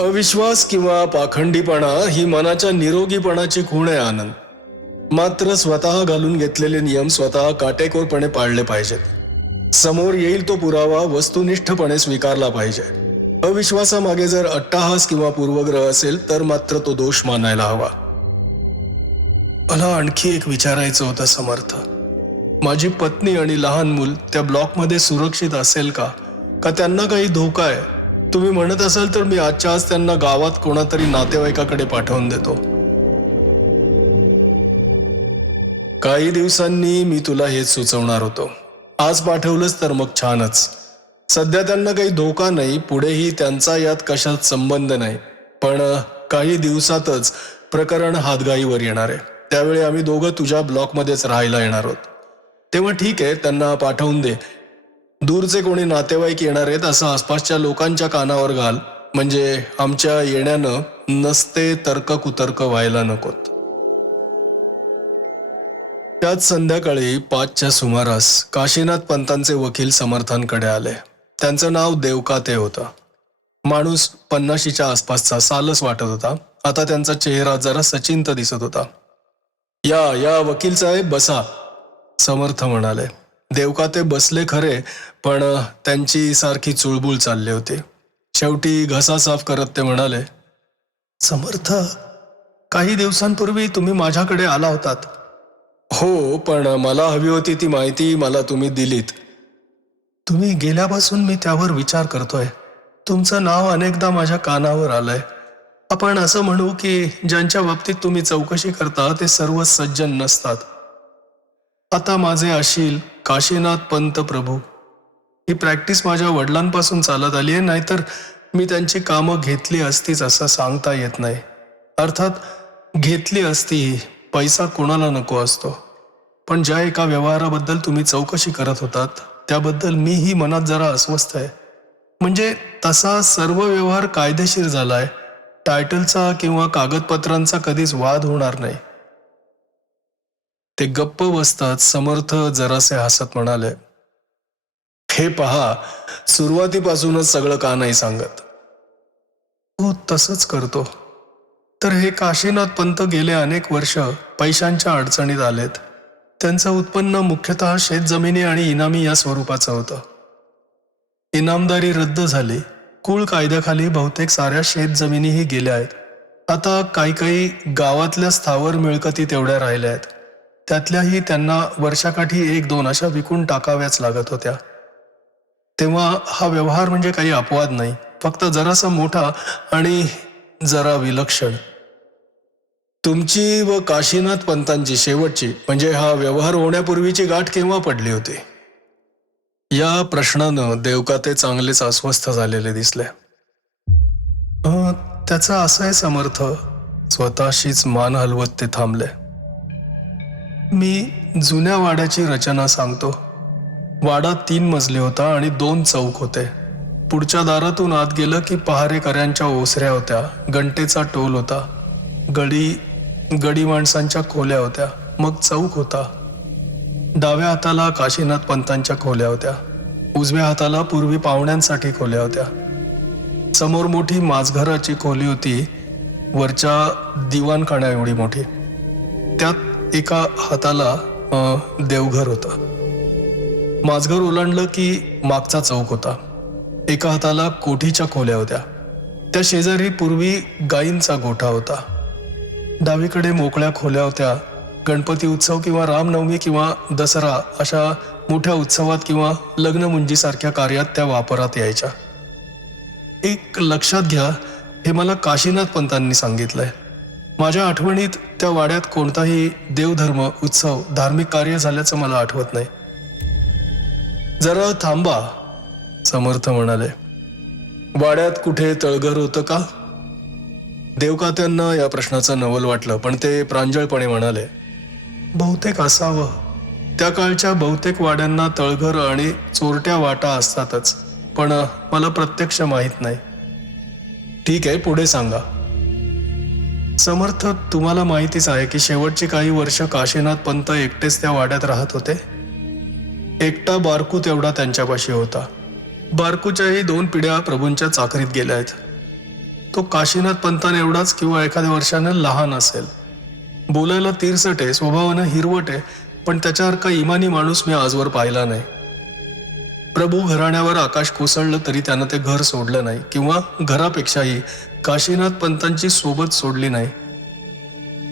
अविश्वास किंवा पाखंडीपणा ही मनाच्या निरोगीपणाची खूण आहे आनंद. मात्र स्वतः घालून घेतलेले नियम स्वतः काटेकोरपणे पाळले पाहिजेत. समोर येईल तो पुरावा वस्तुनिष्ठपणे स्वीकारला पाहिजे. अविश्वासामागे जर अट्टाहास किंवा पूर्वग्रह असेल तर मात्र तो दोष मानायला हवा. मला आणखी एक विचारायचं होतं समर्थ. माझी पत्नी आणि लहान मूल त्या ब्लॉकमध्ये सुरक्षित असेल का? का त्यांना काही धोका आहे? तुम्ही म्हणत असाल तर मी आजच्या आज त्यांना गावात कोणातरी नातेवाईकाकडे पाठवून देतो. काही दिवसांनी मी तुला हेच सुचवणार होतो. आज पाठवलंच तर मग छानच. सध्या त्यांना काही धोका नाही, पुढेही त्यांचा यात कशात संबंध नाही. पण काही दिवसातच प्रकरण हातगाईवर येणार आहे. त्यावेळी आम्ही दोघं तुझ्या ब्लॉकमध्येच राहायला येणार आहोत. तेव्हा ठीक आहे, त्यांना पाठवून दे. दूरचे कोणी नातेवाईक येणार आहेत असं आसपासच्या लोकांच्या कानावर घाल, म्हणजे आमच्या येण्यानं नसते तर्क कुतर्क व्हायला नकोत. त्याच संध्याकाळी 5च्या सुमारास काशीनाथ पंतांचे वकील समर्थांकडे आले. त्यांचं नाव देवकाते होतं. माणूस 50च्या आसपासचा, सालस वाटत होता. आता त्यांचा चेहरा जरा सचिंत दिसत होता. या वकील साहेब बसा, समर्थ म्हणाले. देवकाते बसले खरे, पण त्यांची सारखी चुळबुळ चालली होती. शेवटी घसा साफ करत ते म्हणाले, समर्थ, काही दिवसांपूर्वी तुम्ही माझ्याकडे आला होतात. हो, पण मला हवी होती ती माहिती मला तुम्ही दिलीत. तुम्ही गेल्यापासून मी त्यावर विचार करतोय. तुमचं नाव अनेकदा माझ्या कानावर आलंय. आपण असं म्हणू की ज्यांच्या बाबतीत तुम्ही चौकशी करता ते सर्व सज्जन नसतात. आता माझे अशील काशीनाथ पंत प्रभू, ही प्रॅक्टिस माझ्या वडिलांपासून चालत आली आहे. नाहीतर मी त्यांची कामं घेतली असतीच असं सांगता येत नाही. अर्थात घेतली असती, पैसा कोणाला नको असतो. पण ज्या एका व्यवहाराबद्दल तुम्ही चौकशी करत होतात त्याबद्दल मीही मनात जरा अस्वस्थ आहे. म्हणजे तसा सर्व व्यवहार कायदेशीर झालाय. टायटलचा किंवा कागदपत्रांचा कधीच वाद होणार नाही. ते गप्प बसतात समर्थ जरासे हसत म्हणाले, हे पहा, सुरुवातीपासूनच सगळं का नाही सांगत? हो, तसंच करतो. तर हे काशीनाथ पंत गेले अनेक वर्ष पैशांच्या अडचणीत आलेत. त्यांचं उत्पन्न मुख्यतः शेतजमिनी आणि इनामी या स्वरूपाचं होतं. इनामदारी रद्द झाली. कुळ कायद्याखाली बहुतेक साऱ्या शेतजमिनीही गेल्या आहेत. आता काही गावातल्या स्थावर मिळकती तेवढ्या राहिल्या आहेत. त्यातल्याही त्यांना वर्षाकाठी 1-2 अशा विकून टाकाव्याच लागत होत्या. तेव्हा हा व्यवहार म्हणजे काही अपवाद नाही, फक्त जरासा मोठा आणि जरा विलक्षण. तुमची व काशीनाथ पंतांची शेवटची म्हणजे हा व्यवहार होण्यापूर्वीची गाठ केव्हा पडली होती? या प्रश्नानं देवकाते चांगलेच अस्वस्थ झालेले दिसले. त्याचं असं आहे समर्थ, स्वतःशीच मान हलवत ते थांबले. मी जुन्या वाड्याची रचना सांगतो. वाडा 3 मजली होता आणि 2 चौक होते. पुढच्या दारातून आत गेलं की पहारेकऱ्यांच्या ओसऱ्या होत्या, घंटेचा टोल होता, गडी माणसांच्या खोल्या होत्या, मग चौक होता. डाव्या हाताला काशीनाथ पंतांच्या खोल्या होत्या, उजव्या हाताला पूर्वी पाहुण्यांसाठी खोल्या होत्या. समोर मोठी माझघराची खोली होती, वरच्या दिवाणखान्या एवढी मोठी. त्यात एका हाताला देवघर होतं. माझघर ओलांडलं की मागचा चौक होता. एका हाताला कोठीच्या खोल्या होत्या. त्या शेजारी पूर्वी गायींचा गोठा होता. डावीकडे मोकळ्या खोल्या होत्या. गणपती उत्सव किंवा रामनवमी किंवा दसरा अशा मोठ्या उत्सवात किंवा लग्नमुंजीसारख्या कार्यात त्या वापरात यायच्या. एक लक्षात घ्या, हे मला काशीनाथ पंतांनी सांगितलंय. माझ्या आठवणीत त्या वाड्यात कोणताही देवधर्म उत्सव धार्मिक कार्य झाल्याचं मला आठवत नाही. जरा थांबा, समर्थ म्हणाले. वाड्यात कुठे तळघर होतं का? देवकात्यांना या प्रश्नाचं नवल वाटलं, पण ते प्रांजळपणे म्हणाले, बहुतेक असावं. त्या काळच्या बहुतेक वाड्यांना तळघर आणि चोरट्या वाटा असतातच, पण मला प्रत्यक्ष माहीत नाही. ठीक आहे, पुढे सांगा. समर्थ, तुम्हाला माहितीच आहे की शेवटची काही वर्ष काशीनाथ पंत एकटेच त्या वाड्यात राहत होते. एकटा बारकू तेवढा त्यांच्यापाशी होता. बारकूच्याही 2 पिढ्या प्रभूंच्या चाकरीत गेल्या आहेत. तो काशीनाथ पंतान एवढाच किंवा एखाद्या वर्षानं लहान असेल. बोलायला तिरसट आहे, स्वभावानं हिरवट आहे, पण त्याच्यासारखा इमानी माणूस मी आजवर पाहिला नाही. प्रभू घराण्यावर आकाश कोसळलं तरी त्यानं ते घर सोडलं नाही किंवा घरापेक्षाही काशीनाथ पंतांची सोबत सोडली नाही.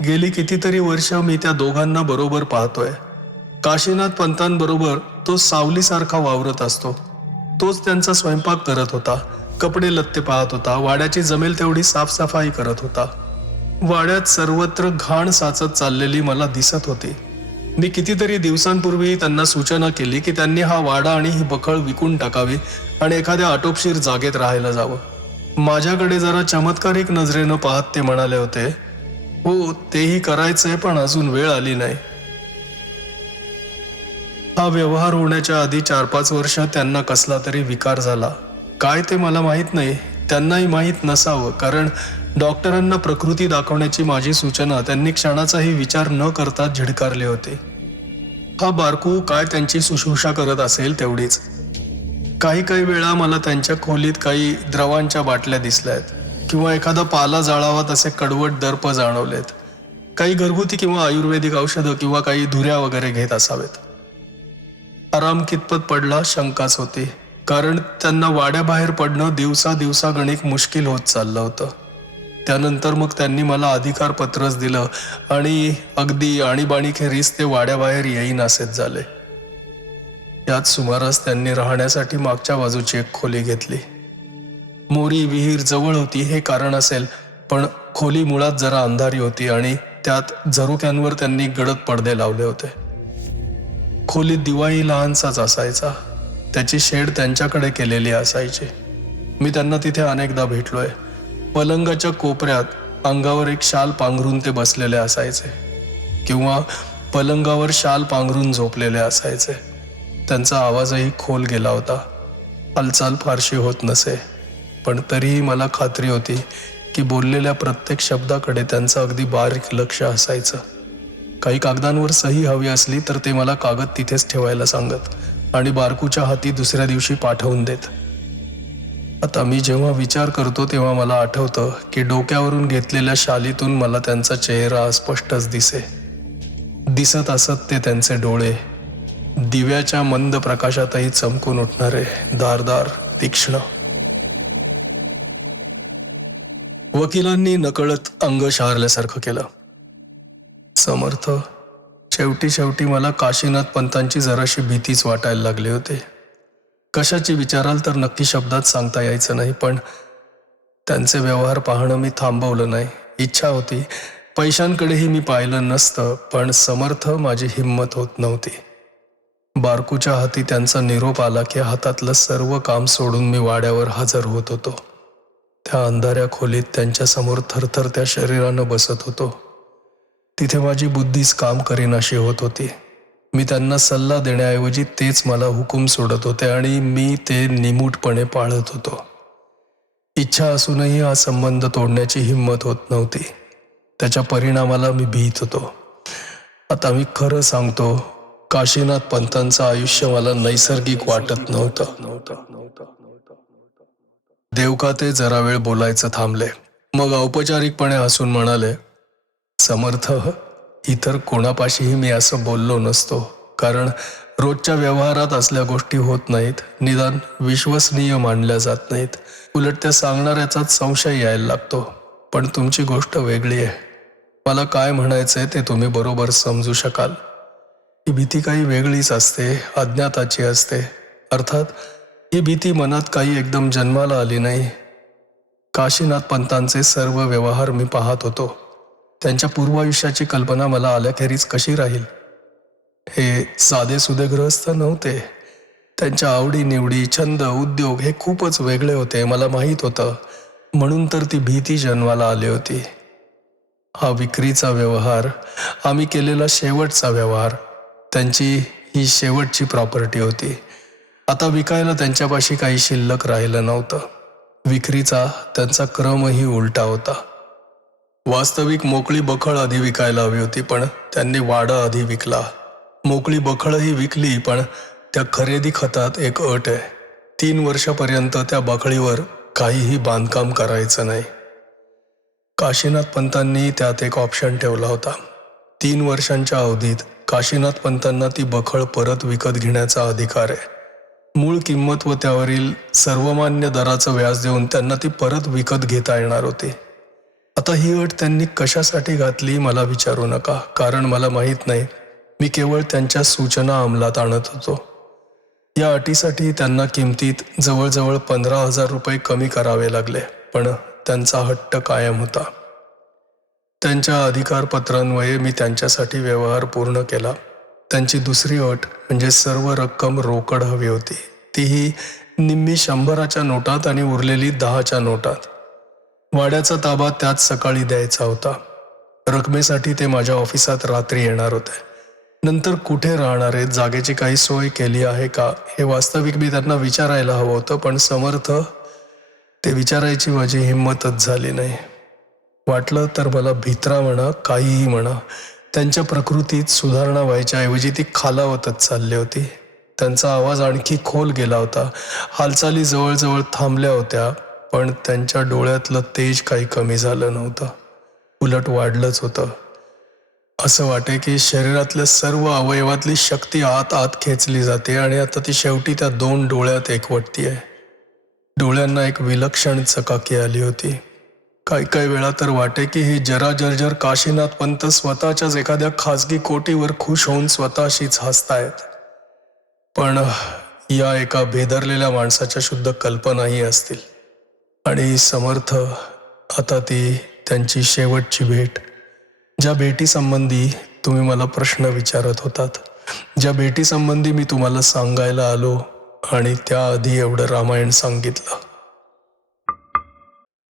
गेली कितीतरी वर्ष मी त्या दोघांना बरोबर पाहतोय. काशीनाथ पंतांबरोबर तो सावलीसारखा वावरत असतो. तोच त्यांचा स्वयंपाक करत होता, कपडे लत्ते पाहत होता, वाड्याची जमेल तेवढी साफसफाई करत होता. वाड्यात सर्वत्र घाण साचत चाललेली मला दिसत होती. मी कितीतरी दिवसांपूर्वी त्यांना सूचना केली की त्यांनी हा वाडा आणि ही बखळ विकून टाकावी आणि एखाद्या आटोपशीर जागेत राहायला जावं. माझ्याकडे जरा चमत्कारिक नजरेनं पाहत ते म्हणाले होते, हो तेही करायचंय, पण अजून वेळ आली नाही. हा व्यवहार होण्याच्या आधी 4-5 वर्ष त्यांना कसला तरी विकार झाला. काय ते मला माहीत नाही, त्यांनाही माहीत नसावं, कारण डॉक्टरांना प्रकृती दाखवण्याची माझी सूचना त्यांनी क्षणाचाही विचार न करता झिडकारले होते. हा बारकू काय त्यांची शुश्रूषा करत असेल तेवढीच. काही वेळा मला त्यांच्या खोलीत काही द्रवांच्या बाटल्या दिसल्यात किंवा एखादा पाला जाळावा तसे कडवट दर्प जाणवलेत. काही घरगुती किंवा आयुर्वेदिक औषधं किंवा काही धुऱ्या वगैरे घेत असावेत. आराम कितपत पडला शंकाच होती, कारण त्यांना वाड्याबाहेर पडणं दिवसा गणिक मुश्किल होत चाललं होतं. त्यानंतर मग त्यांनी मला अधिकार पत्रच दिलं आणि अगदी आणीबाणीखेरीज ते वाड्याबाहेर येईनासेच झाले. याच सुमारास त्यांनी राहण्यासाठी मागच्या बाजूची एक खोली घेतली. मोरी विहीर जवळ होती हे कारण असेल, पण खोली मुळात जरा अंधारी होती आणि त्यात झरोक्यांवर त्यांनी गडद पडदे लावले होते. खोलीत दिवाही लहानसाच असायचा. त्याची शेड त्यांच्याकडे केलेली असायची. मी त्यांना तिथे अनेकदा भेटलोय. पलंगाच्या कोपऱ्यात अंगावर एक शाल पांघरून ते बसलेले असायचे किंवा पलंगावर शाल पांघरून झोपलेले असायचे. त्यांचा आवाजही खोल गेला होता. हालचाल फारशी होत नसे, पण तरीही मला खात्री होती की बोललेल्या प्रत्येक शब्दाकडे त्यांचं अगदी बारीक लक्ष असायचं. काही कागदांवर सही हवी असली तर ते मला कागद तिथेच ठेवायला सांगत आणि बारकूच्या हाती दुसऱ्या दिवशी पाठवून देत. आता मी जेव्हा विचार करतो तेव्हा मला आठवतं की डोक्यावरून घेतलेल्या शालीतून मला त्यांचा चेहरा स्पष्टच दिसत असत ते त्यांचे डोळे, दिव्याच्या मंद प्रकाशातही चमकून उठणारे, धारदार, तीक्ष्ण. वकिलांनी नकळत अंग शहारल्यासारखं केलं. समर्थ, शेवटी मला काशीनाथ पंतांची जराशी भीतीच वाटायला लागली होती. कशाची विचाराल तर नक्की शब्दात सांगता यायचं नाही, पण त्यांचे व्यवहार पाहणं मी थांबवलं नाही. इच्छा होती, पैशांकडेही मी पाहिलं नसतं, पण समर्थ माझी हिंमत होत नव्हती. बारकूच्या हाती त्यांचा निरोप आला की हातातलं सर्व काम सोडून मी वाड्यावर हजर होत होतो. त्या अंधाऱ्या खोलीत त्यांच्यासमोर थरथरत्या शरीरानं बसत होतो. तिथे माझी बुद्धीच काम करीनाशी होत होती. मी त्यांना सल्ला देण्याऐवजी तेच मला हुकूम सोडत होते आणि मी ते निमूटपणे पाळत होतो. इच्छा असूनही हा संबंध तोडण्याची हिंमत होत नव्हती. त्याच्या परिणामाला मी भीत होतो. आता मी खरं सांगतो, काशीनाथ पंतांचं आयुष्य मला नैसर्गिक वाटत नव्हतं. देवकाते जरा वेळ बोलायचं थांबले. मग औपचारिकपणे हसून म्हणाले, समर्थ, इतर कोणापाशीही मी असं बोललो नसतो, कारण रोजच्या व्यवहारात असल्या गोष्टी होत नाहीत, निदान विश्वसनीय मानल्या जात नाहीत. उलट त्या सांगणाऱ्याचाच संशय यायला लागतो. पण तुमची गोष्ट वेगळी आहे. मला काय म्हणायचंय ते तुम्ही बरोबर समजू शकाल. ही भीती काही वेगळीच असते, अज्ञाताची असते. अर्थात ही भीती मनात काही एकदम जन्माला आली नाही. काशीनाथ पंतांचे सर्व व्यवहार मी पाहत होतो. त्यांच्या पूर्वायुष्याची कल्पना मला आल्याखेरीज कशी राहील? हे साधेसुधे गृहस्थ नव्हते. त्यांच्या आवडी निवडी, छंद, उद्योग हे खूपच वेगळे होते, मला माहीत होतं. म्हणून तर ती भीती जन्माला आली होती. हा विक्रीचा व्यवहार, आम्ही केलेला शेवटचा व्यवहार, त्यांची ही शेवटची प्रॉपर्टी होती. आता विकायला त्यांच्यापाशी काही शिल्लक राहिलं नव्हतं. विक्रीचा त्यांचा क्रमही उलटा होता. वास्तविक मोकळी बखळ आधी विकायला हवी होती, पण त्यांनी वाडा आधी विकला. मोकळी बखळही विकली, पण त्या खरेदी खतात एक अट आहे. 3 वर्षापर्यंत त्या बखळीवर काहीही बांधकाम करायचं नाही. काशीनाथ पंतांनी त्यात एक ऑप्शन ठेवला होता. 3 वर्षांच्या अवधीत काशीनाथ पंतांना ती बखळ परत विकत घेण्याचा अधिकार आहे. मूळ किंमत व त्यावरील सर्वमान्य दराचं व्याज देऊन त्यांना ती परत विकत घेता येणार होती. आता ही अट त्यांनी कशासाठी घातली मला विचारू नका, कारण मला माहीत नाही. मी केवळ त्यांच्या सूचना अंमलात आणत होतो. या अटीसाठी त्यांना किमतीत जवळजवळ 15,000 रुपये कमी करावे लागले, पण त्यांचा हट्ट कायम होता. त्यांच्या अधिकारपत्रान्वये मी त्यांच्यासाठी व्यवहार पूर्ण केला. त्यांची दुसरी अट म्हणजे सर्व रक्कम रोकड हवी होती, तीही निम्मी 100च्या नोटात आणि उरलेली 10च्या नोटात. वाड्याचा ताबा त्यात सकाळी द्यायचा होता. रकमेसाठी ते माझ्या ऑफिसात रात्री येणार होते. नंतर कुठे राहणार आहेत, जागेची काही सोय केली आहे का, हे वास्तविक मी त्यांना विचारायला हवं होतं, पण समर्थ ते विचारायची माझी हिंमतच झाली नाही. वाटलं तर मला भित्रा म्हणा, काहीही म्हणा, त्यांच्या प्रकृतीत सुधारणा व्हायच्याऐवजी ती खालावतच चालली होती. त्यांचा आवाज आणखी खोल गेला होता. हालचाली जवळजवळ थांबल्या होत्या, पण त्यांच्या डोळ्यातलं तेज काही कमी झालं नव्हतं, उलट वाढलंच होतं. असं वाटे की शरीरातल्या सर्व अवयवातली शक्ती आत आत खेचली जाते आणि आता ती शेवटी त्या 2 डोळ्यात एकवटतीये. डोळ्यांना एक विलक्षण चकाकी आली होती. काही वेळा तर वाटे की हे जरा जर्जर काशीनाथ पंत स्वतःच्याच एखाद्या खाजगी कोटीवर खुश होऊन स्वतःशीच हसतायत. पण या एका भेदरलेल्या माणसाच्या शुद्ध कल्पनाही असतील. आणि समर्थ, आता ती त्यांची शेवटची भेट, ज्या भेटीसंबंधी तुम्ही मला प्रश्न विचारत होतात, ज्या भेटीसंबंधी मी तुम्हाला सांगायला आलो आणि त्याआधी एवढं रामायण सांगितलं.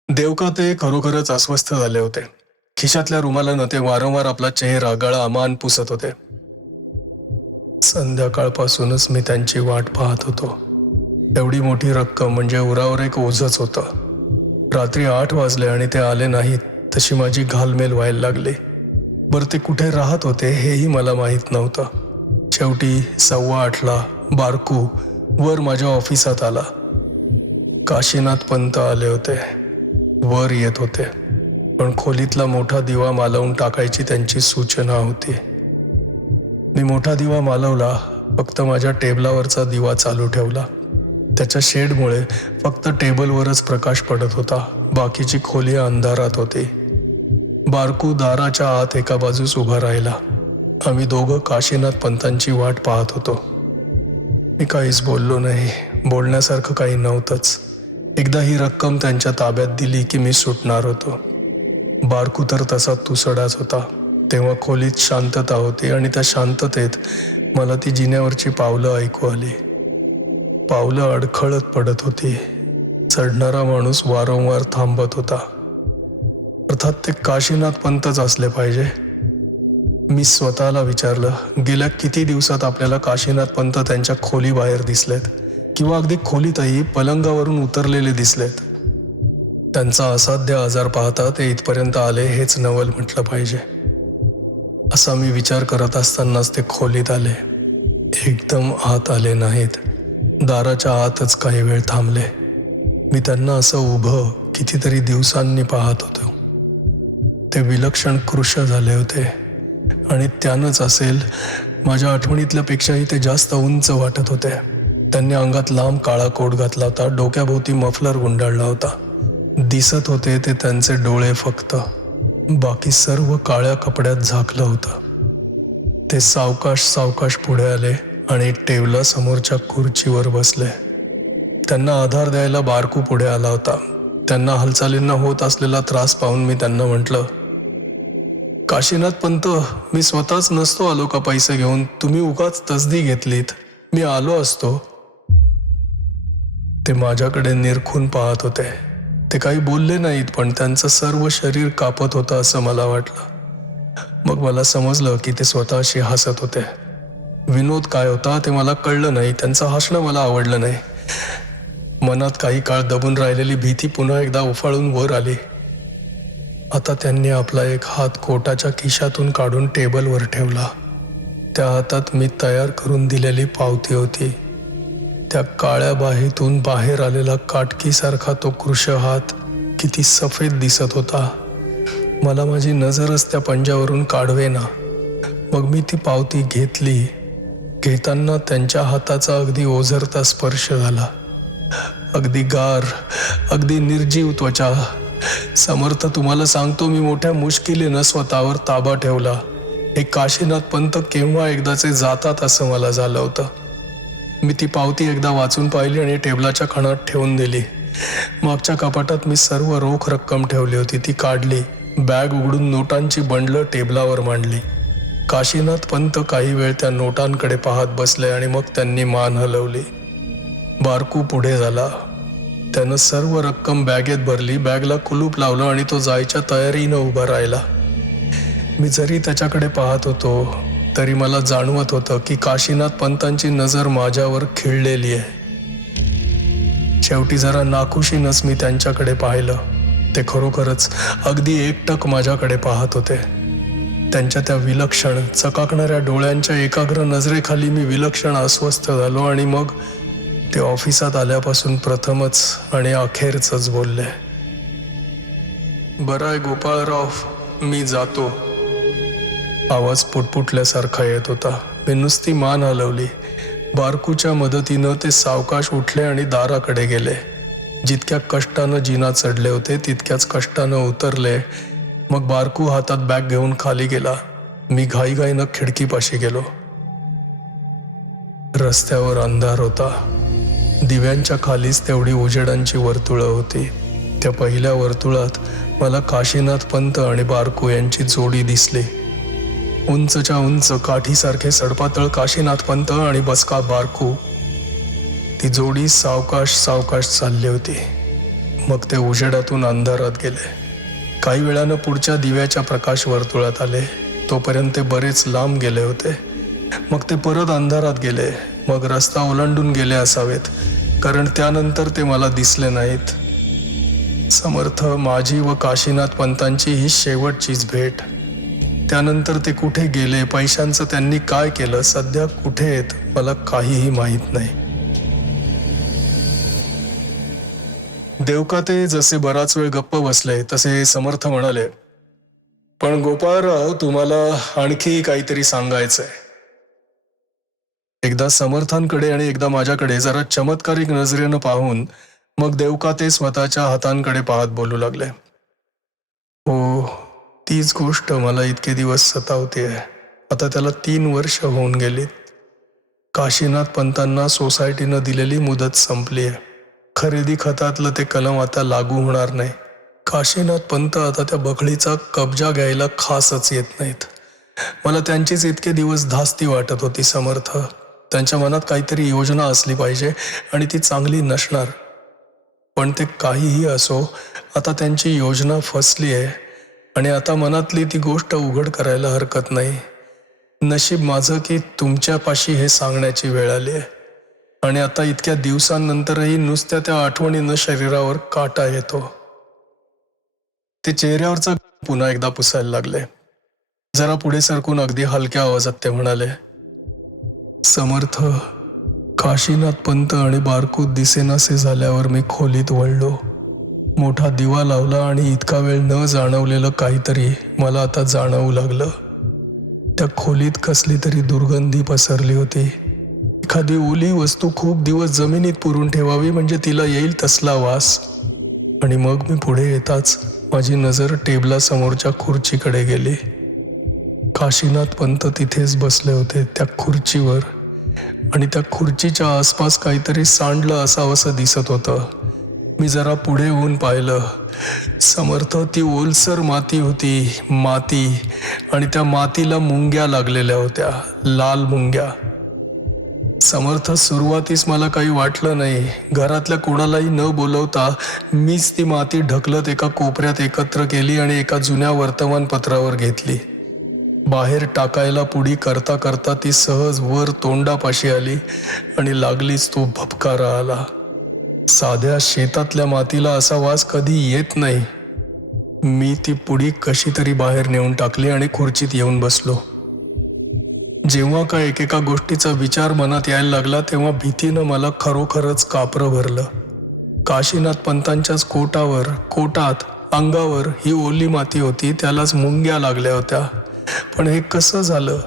देवकाते खरोखरच अस्वस्थ झाले होते. खिशातल्या रुमालानं ते वारंवार आपला चेहरा, गळा, मान पुसत होते. संध्याकाळपासूनच मी त्यांची वाट पाहत होतो. एवढी मोठी रक्कम म्हणजे उरावर एक ओझंच होतं. रात्री 8 वाजले आणि ते आले नाहीत, तशी माझी घालमेल व्हायला लागली. बरं, ते कुठे राहत होते हेही मला माहीत नव्हतं. शेवटी 8:15ला बारकू वर माझ्या ऑफिसात आला. काशीनाथ पंत आले होते, वर येत होते, पण खोलीतला मोठा दिवा मालवून टाकायची त्यांची सूचना होती. मी मोठा दिवा मालवला, फक्त माझ्या टेबलावरचा दिवा चालू ठेवला. त्याच्या शेडमुळे फक्त टेबलवरच प्रकाश पडत होता, बाकीची खोली अंधारात होती. बारकू दाराच्या आत एका बाजूस उभा राहिला. आम्ही दोघं काशीनाथ पंतांची वाट पाहत होतो. मी काहीच बोललो नाही. बोलण्यासारखं काही नव्हतंच. एकदा ही रक्कम त्यांच्या ताब्यात दिली की मी सुटणार होतो. बारकू तर तसा तुसडाच होता. तेव्हा खोलीत शांतता होती आणि त्या शांततेत मला ती जिन्यावरची पावलं ऐकू आली. पावलं अडखळत पडत होती. चढणारा माणूस वारंवार थांबत होता. अर्थात ते काशीनाथ पंतच असले पाहिजे. मी स्वतःला विचारलं, गेल्या किती दिवसात आपल्याला काशीनाथ पंत त्यांच्या खोलीबाहेर दिसलेत, किंवा अगदी खोलीतही पलंगावरून उतरलेले दिसलेत. त्यांचा असाध्य आजार पाहता ते इथपर्यंत आले हेच नवल म्हटलं पाहिजे. असा मी विचार करत असतानाच ते खोलीत आले. एकदम आत आले नाहीत. दाराच्या आतच काही वेळ थांबले. मी त्यांना असं उभं कितीतरी दिवसांनी पाहत होतो. ते विलक्षण कृश झाले होते आणि त्यानंच असेल, माझ्या आठवणीतल्यापेक्षाही ते जास्त उंच वाटत होते. त्यांनी अंगात लांब काळा कोट घातला होता, डोक्याभोवती मफलर गुंडाळला होता. दिसत होते ते त्यांचे डोळे फक्त, बाकी सर्व काळ्या कपड्यात झाकलं होतं. ते सावकाश सावकाश पुढे आले आणि टेबला समोरच्या खुर्चीवर बसले. त्यांना आधार द्यायला बारकू पुढे आला होता. त्यांना हालचालींना होत असलेला त्रास पाहून मी त्यांना म्हटलं, काशीनाथ पंत, मी स्वतःच नसतो आलो का पैसे घेऊन? तुम्ही उगाच तसदी घेतलीत. मी आलो असतो. ते माझ्याकडे निरखून पाहत होते. ते काही बोलले नाहीत, पण त्यांचं सर्व शरीर कापत होतं असं मला वाटलं. मग मला समजलं की ते स्वतःशी हसत होते. विनोद काय होता ते मला कळलं नाही. त्यांचं हसणं मला आवडलं नाही. मनात काही काळ दबून राहिलेली भीती पुन्हा एकदा उफाळून वर आली. आता त्यांनी आपला एक हात कोटाच्या खिशातून काढून टेबलवर ठेवला. त्या हातात मी तयार करून दिलेली पावती होती. त्या काळ्या बाहीतून बाहेर आलेला काटकीसारखा तो कृश हात किती सफेद दिसत होता. मला माझी नजरच त्या पंजावरून काढवेना. मग मी ती पावती घेतली. घेताना त्यांच्या हाताचा अगदी ओझरता स्पर्श झाला. अगदी गार, अगदी निर्जीव त्वचा. समर्थ, तुम्हाला सांगतो, मी मोठ्या मुश्किलीनं स्वतःवर ताबा ठेवला. हे काशीनाथ पंत केव्हा एकदाचे जातात असं मला झालं होतं. मी ती पावती एकदा वाचून पाहिली आणि टेबलाच्या खणात ठेवून दिली. मागच्या कपाटात मी सर्व रोख रक्कम ठेवली होती ती काढली. बॅग उघडून नोटांची बंडलं टेबलावर मांडली. काशीनाथ पंत काही वेळ त्या नोटांकडे पाहत बसले आणि मग त्यांनी मान हलवली. बारकू पुढे झाला. त्यानं सर्व रक्कम बॅगेत भरली, बॅगला कुलूप लावलं आणि तो जायच्या तयारीनं उभा राहिला. मी जरी त्याच्याकडे पाहत होतो तरी मला जाणवत होतं की काशीनाथ पंतांची नजर माझ्यावर खिळलेली आहे. शेवटी जरा नाखुशीनंच मी त्यांच्याकडे पाहिलं. ते खरोखरच अगदी एकटक माझ्याकडे पाहत होते. त्यांच्या त्या विलक्षण चकाकणाऱ्या डोळ्यांच्या एकाग्र नजरेखाली मी विलक्षण अस्वस्थ झालो आणि मग ते ऑफिसात आल्यापासून प्रथमच आणि अखेरचंच बोलले, "बरं आहे गोपाळराव, मी जातो." आवाज पुटपुटल्यासारखा येत होता. मी नुसती मान हलवली. बारकूच्या मदतीनं ते सावकाश उठले आणि दाराकडे गेले. जितक्या कष्टानं जिना चढले होते तितक्याच कष्टानं उतरले. मग बारकू हातात बॅग घेऊन खाली गेला. मी घाईघाईनं खिडकीपाशी गेलो. रस्त्यावर अंधार होता. दिव्यांच्या खालीच तेवढी उजेडांची वर्तुळं होती. त्या पहिल्या वर्तुळात मला काशीनाथ पंत आणि बारकू यांची जोडी दिसली. उंचच्या उंच काठीसारखे सडपातळ काशीनाथ पंत आणि बसका बारकू. ती जोडी सावकाश सावकाश चालली होती. मग ते उजेडातून अंधारात गेले. काही वेळानं पुढच्या दिव्याच्या प्रकाश वर्तुळात आले. तोपर्यंत ते बरेच लांब गेले होते. मग ते परत अंधारात गेले. मग रस्ता ओलांडून गेले असावेत, कारण त्यानंतर ते मला दिसले नाहीत. समर्थ, माझी व काशीनाथ पंतांची ही शेवटचीच भेट. त्यानंतर ते कुठे गेले, पैशांचं त्यांनी काय केलं, सध्या कुठे आहेत, मला काहीही माहीत नाही. देवकाते जसे बराच वेळ गप्प बसले तसे समर्थ म्हणाले, "पण गोपाळराव, तुम्हाला आणखी काहीतरी सांगायचंय." एकदा समर्थांकडे आणि एकदा माझ्याकडे जरा चमत्कारिक नजरेनं पाहून मग देवकाते स्वतःच्या हातांकडे पाहत बोलू लागले, "हो, तीच गोष्ट मला इतके दिवस सतावते. आता त्याला 3 वर्ष होऊन गेलीत. काशीनाथ पंतांना सोसायटीनं दिलेली मुदत संपली आहे. खरेदी खतातलं ते कलम आता लागू होणार नाही. काशीनाथ पंत आता त्या बखळीचा कब्जा घ्यायला खासच येत नाहीत. मला त्यांचीच इतके दिवस धास्ती वाटत होती समर्थ. त्यांच्या मनात काहीतरी योजना असली पाहिजे आणि ती चांगली नसणार. पण ते काहीही असो, आता त्यांची योजना फसली आहे आणि आता मनातली ती गोष्ट उघड करायला हरकत नाही. नशीब माझं की तुमच्यापाशी हे सांगण्याची वेळ आली आहे. आणि आता इतक्या दिवसांनंतरही नुसत्या त्या आठवणीनं शरीरावर काटा येतो." ते चेहऱ्यावरचा पुन्हा एकदा पुसायला लागले. जरा पुढे सरकून अगदी हलक्या आवाजात ते म्हणाले, "समर्थ, काशीनाथ पंत आणि बारकू दिसेनासे झाल्यावर मी खोलीत वळलो. मोठा दिवा लावला आणि इतका वेळ न जाणवलेलं काहीतरी मला आता जाणवू लागलं. त्या खोलीत कसली तरी दुर्गंधी पसरली होती. एखादी ओली वस्तू खूप दिवस जमिनीत पुरून ठेवावी म्हणजे तिला येईल तसला वास. आणि मग मी पुढे येताच माझी नजर टेबलासमोरच्या खुर्चीकडे गेली. काशीनाथ पंत तिथेच बसले होते त्या खुर्चीवर आणि त्या खुर्चीच्या आसपास काहीतरी सांडलं असावंसं दिसत होतं. मी जरा पुढे होऊन पाहिलं. समर्थ, ती ओलसर माती होती, माती, आणि त्या मातीला मुंग्या लागलेल्या होत्या, लाल मुंग्या. समर्थ, सुरुवातीस मला काही वाटलं नाही. घरातल्या कोणालाही न बोलवता मीच ती माती ढकलत एका कोपऱ्यात एकत्र केली आणि एका जुन्या वर्तमानपत्रावर घेतली. बाहेर टाकायला पुढी करता करता ती सहज वर तोंडापाशी आली आणि लागलीच तो भपकारा आला. साध्या शेतातल्या मातीला असा वास कधी येत नाही. मी ती पुडी कशी तरी बाहेर नेऊन टाकली आणि खुर्चीत येऊन बसलो. जेव्हा का एकेका गोष्टीचा विचार मनात यायला लागला तेव्हा भीतीनं मला खरोखरच कापरं भरलं. काशीनाथ पंतांच्याच कोटात अंगावर ही ओली माती होती, त्यालाच मुंग्या लागल्या होत्या. पण हे कसं झालं?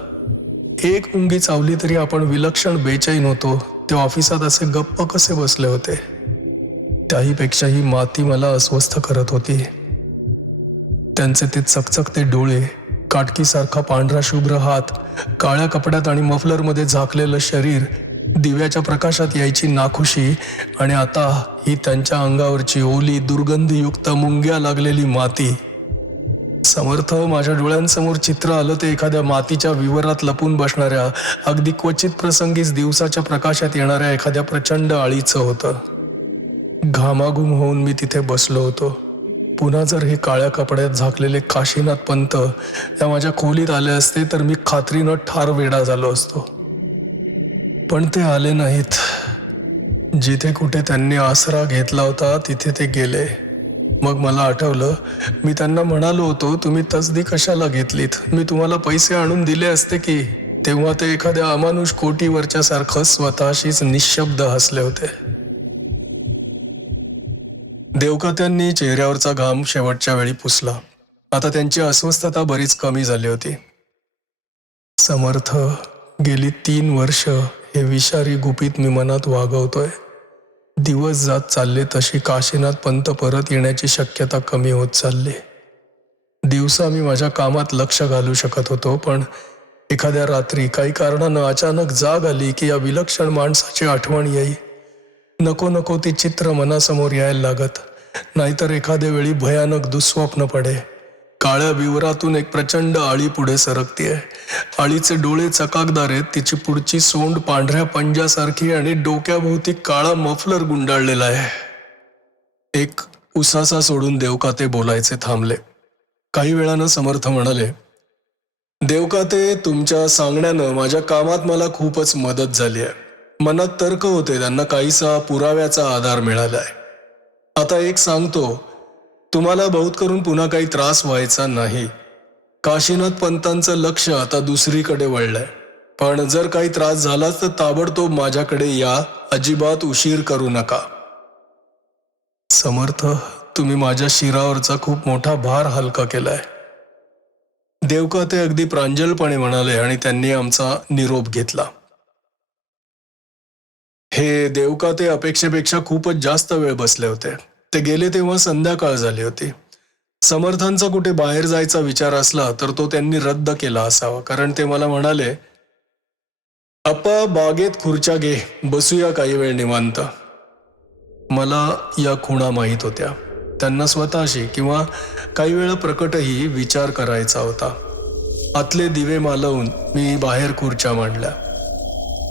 एक मुंगी चावली तरी आपण विलक्षण बेचैन होतो. ते ऑफिसात असे गप्प कसे बसले होते? त्याहीपेक्षा ही माती मला अस्वस्थ करत होती. त्यांचे ते चकचकते डोळे, काटकीसारखा पांढरा शुभ्र हात, काळ्या कपड्यात आणि मफलरमध्ये झाकलेलं शरीर, दिव्याच्या प्रकाशात यायची नाखुशी, आणि आता ही त्यांच्या अंगावरची ओली दुर्गंधयुक्त मुंग्या लागलेली माती. समर्थ, माझ्या डोळ्यांसमोर चित्र आलं ते एखाद्या मातीच्या विवरात लपून बसणाऱ्या, अगदी क्वचित प्रसंगीच दिवसाच्या प्रकाशात येणाऱ्या एखाद्या प्रचंड आळीचं होतं. घामाघूम होऊन मी तिथे बसलो होतो. पुन्हा जर हे काळ्या कपड्यात झाकलेले काशीनाथ पंत या माझ्या खोलीत आले असते तर मी खात्रीनं ठार वेडा झालो असतो. पण ते आले नाहीत. जिथे कुठे त्यांनी आसरा घेतला होता तिथे ते गेले. मग मला आठवलं, मी त्यांना म्हणालो होतो, तुम्ही तसदी कशाला घेतलीत? मी तुम्हाला पैसे आणून दिले असते की. तेव्हा ते एखाद्या अमानुष कोटीवरच्या सारखं स्वतःशीच निशब्द हसले होते. देवकात्यांनी चेहऱ्यावरचा घाम शेवटच्या वेळी पुसला. आता त्यांची अस्वस्थता बरीच कमी झाली होती. समर्थ, गेली 3 वर्ष हे विषारी गुपित मी मनात वागवतोय. दिवस जात चालले तशी काशीनाथ पंत परत येण्याची शक्यता कमी होत चालली. दिवसा मी माझ्या कामात लक्ष घालू शकत होतो, पण एखाद्या रात्री काही कारणानं अचानक जाग आली की या विलक्षण माणसाची आठवण येई. नको नको ती चित्र मनासमोर यायला लागत. नाहीतर एखाद्या वेळी भयानक दुःस्वप्न पडे. काळ्या विवरातून एक प्रचंड आळी पुढे सरकतीये. आळीचे डोळे चकाकदार आहेत, तिची पुढची सोंड पांढऱ्या पंजासारखी आणि डोक्याभोवती काळा मफलर गुंडाळलेला आहे. एक उसासा सोडून देवकाते बोलायचे थांबले. काही वेळानं समर्थ म्हणाले, देवकाते, तुमच्या सांगण्यानं माझ्या कामात मला खूपच मदत झाली आहे. मनात तर्क होते, त्यांना काहीसा पुराव्याचा आधार मिळालाय. आता एक सांगतो, तुम्हाला बहुत करून पुन्हा काही त्रास व्हायचा नाही. काशीनाथ पंतांचं लक्ष आता दुसरीकडे वळलंय. पण जर काही त्रास झालाच तर ताबडतोब माझ्याकडे या. अजिबात उशीर करू नका. समर्थ, तुम्ही माझ्या शिरावरचा खूप मोठा भार हलका केलाय. देवकाते अगदी प्रांजलपणे म्हणाले आणि त्यांनी आमचा निरोप घेतला. हे देवकाते अपेक्षेपेक्षा खूपच जास्त वेळ बसले होते. ते गेले तेव्हा संध्याकाळ झाली होती. समर्थांचा कुठे बाहेर जायचा विचार असला तर तो त्यांनी रद्द केला असावा, कारण ते मला म्हणाले, अप्पा, बागेत खुर्च्या घे, बसूया काही वेळ निवांत. मला या खुणा माहीत होत्या. त्यांना स्वतःशी किंवा काही वेळा प्रकटही विचार करायचा होता. आतले दिवे मालवून मी बाहेर खुर्च्या मांडल्या.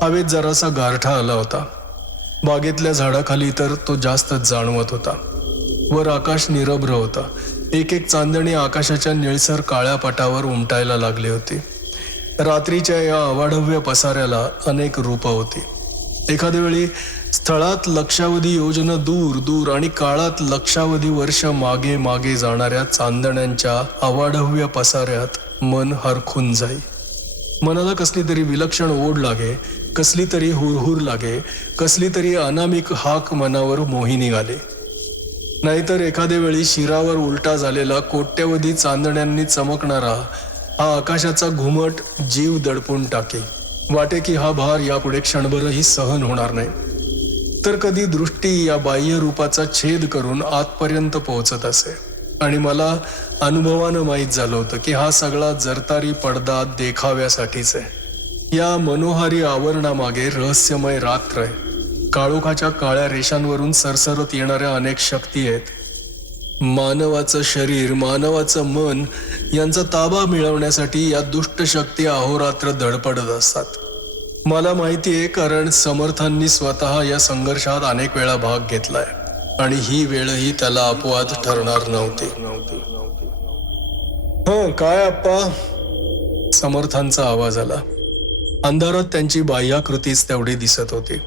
हवेत जरासा गारठा आला होता. बागेतल्या झाडाखाली तर तो जास्तच जाणवत होता. वर आकाश निरभ्र होता. एक एक चांदणी आकाशाच्या निळसर काळ्या पटावर उमटायला लागली होती. रात्रीच्या या अवाढव्य पसाऱ्याला अनेक रूपं होती. एखाद्या वेळी स्थळात लक्षावधी योजनं दूर दूर आणि काळात लक्षावधी वर्ष मागे मागे जाणाऱ्या चांदण्यांच्या अवाढव्य पसाऱ्यात मन हरखून जाई. मनाला कसली तरी विलक्षण ओढ लागे, कसली तरी हुरहुर लागे, कसली तरी अनामिक हाक मनावर मोही निघाले. नाहीतर एखाद्या वेळी शिरावर उलटा झालेला कोट्यवधी चांदण्यांनी चमकणारा हा आकाशाचा घुमट जीव दडपून टाके. वाटे की हा भार यापुढे क्षणभरही सहन होणार नाही. तर कधी दृष्टी या बाह्य रूपाचा छेद करून आतपर्यंत पोहोचत असे. आणि मला अनुभवानं माहीत झालं होतं की हा सगळा जरतारी पडदा देखाव्यासाठीच आहे. या मनोहारी आवरणामागे रहस्यमय रात्र आहे. काळोखाच्या काळ्या रेषांवरून सरसरत येणाऱ्या अनेक शक्ती आहेत. मानवाचं शरीर, मानवाचं मन यांचा ताबा मिळवण्यासाठी या दुष्ट शक्ती अहोरात्र धडपडत असतात. मला माहिती आहे, कारण समर्थांनी स्वतः या संघर्षात अनेक वेळा भाग घेतलाय आणि ही वेळही त्याला अपवाद ठरणार नव्हती. काय अप्पा? समर्थांचा आवाज आला. अंधारात त्यांची बाह्याकृतीच तेवढी दिसत होती.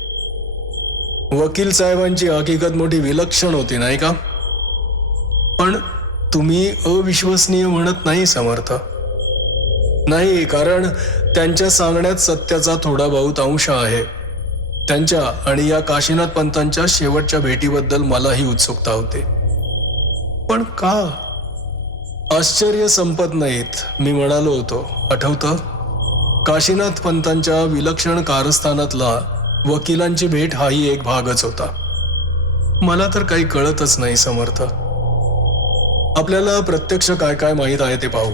वकील साहेबांची हकीकत मोठी विलक्षण होती, नाही का? पण तुम्ही अविश्वसनीय म्हणत नाही समर्थ. नाही, कारण त्यांच्या सांगण्यात सत्याचा थोडा बहुत अंश आहे. त्यांच्या आणि या काशीनाथ पंतांच्या शेवटच्या भेटीबद्दल मलाही उत्सुकता होती. पण का? आश्चर्य संपत नाहीत. मी म्हणालो होतो, आठवतं? काशीनाथ पंतांच्या विलक्षण कारस्थानातला वकिलांची भेट हाही एक भागच होता. मला तर काही कळतच नाही समर्थ. आपल्याला प्रत्यक्ष काय काय माहीत आहे ते पाहू.